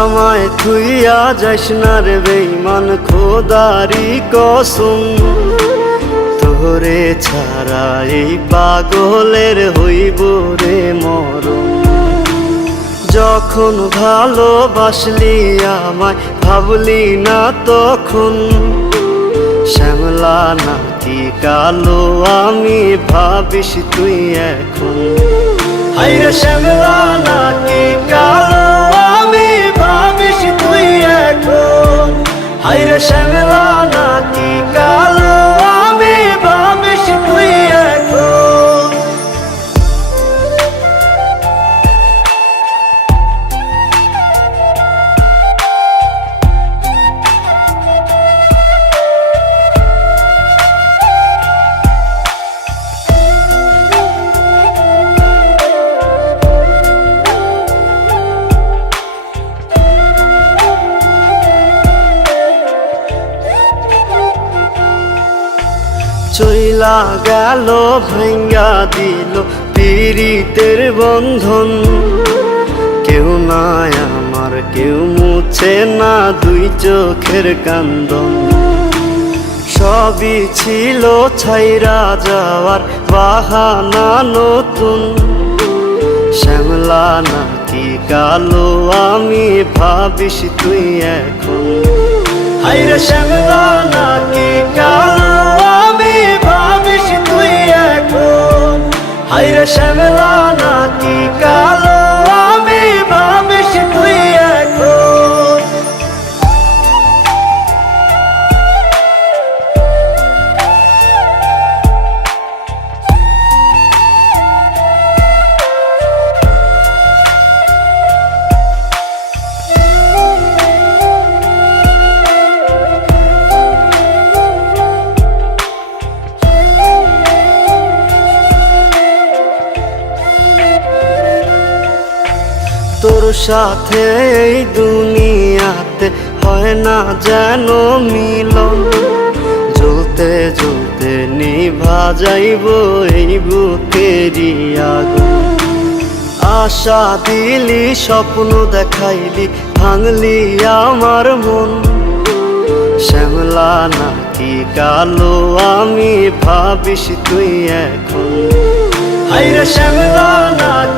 আমায় থুইয়া যাস না রে বেঈমান, খোদারি কসম। তোরে ছাড়া এই পাগলের হইব রে মরণ। যখন ভালোবাসলি আমায় ভাবলি না তখন, শ্যামলা নাকি কালো আমি ভাবিস তুই এখন। হায়রে শ্যামলা নাকি কালো আমি ভাবিস তুই এখন। হায়রে শ্যামলা নাকি কালো আমি ভাবিস তুই এখন। চইলা গেল ভাঙ্গা দিল পীড়িতের বন্ধন। কেউ নাই আমার, কেউ মুছে না দুই চোখের কান্দন। সবই ছিল ছাইরা যাওয়ার বাহানা নতুন। শ্যামলা নাকি কালো আমি ভাবিস তুই এখন। হায়রে শ্যামলা নাকি কালো আমি ভাবিস তুই এখন। হায়রে শ্যামলা নাকি কালো আমি ভাবিস তুই এখন। তোর সাথে এই দুনিয়াতে হয় না যেন মিলন। জ্বলতে জ্বলতে নিভা যাইব এই বুকেরই আগুন। আশা দিলি, স্বপ্ন দেখাইলি, ভাঙলি আমার মন। শ্যামলা নাকি কালো আমি ভাবিস তুই এখন। হায়রে শ্যামলা নাকি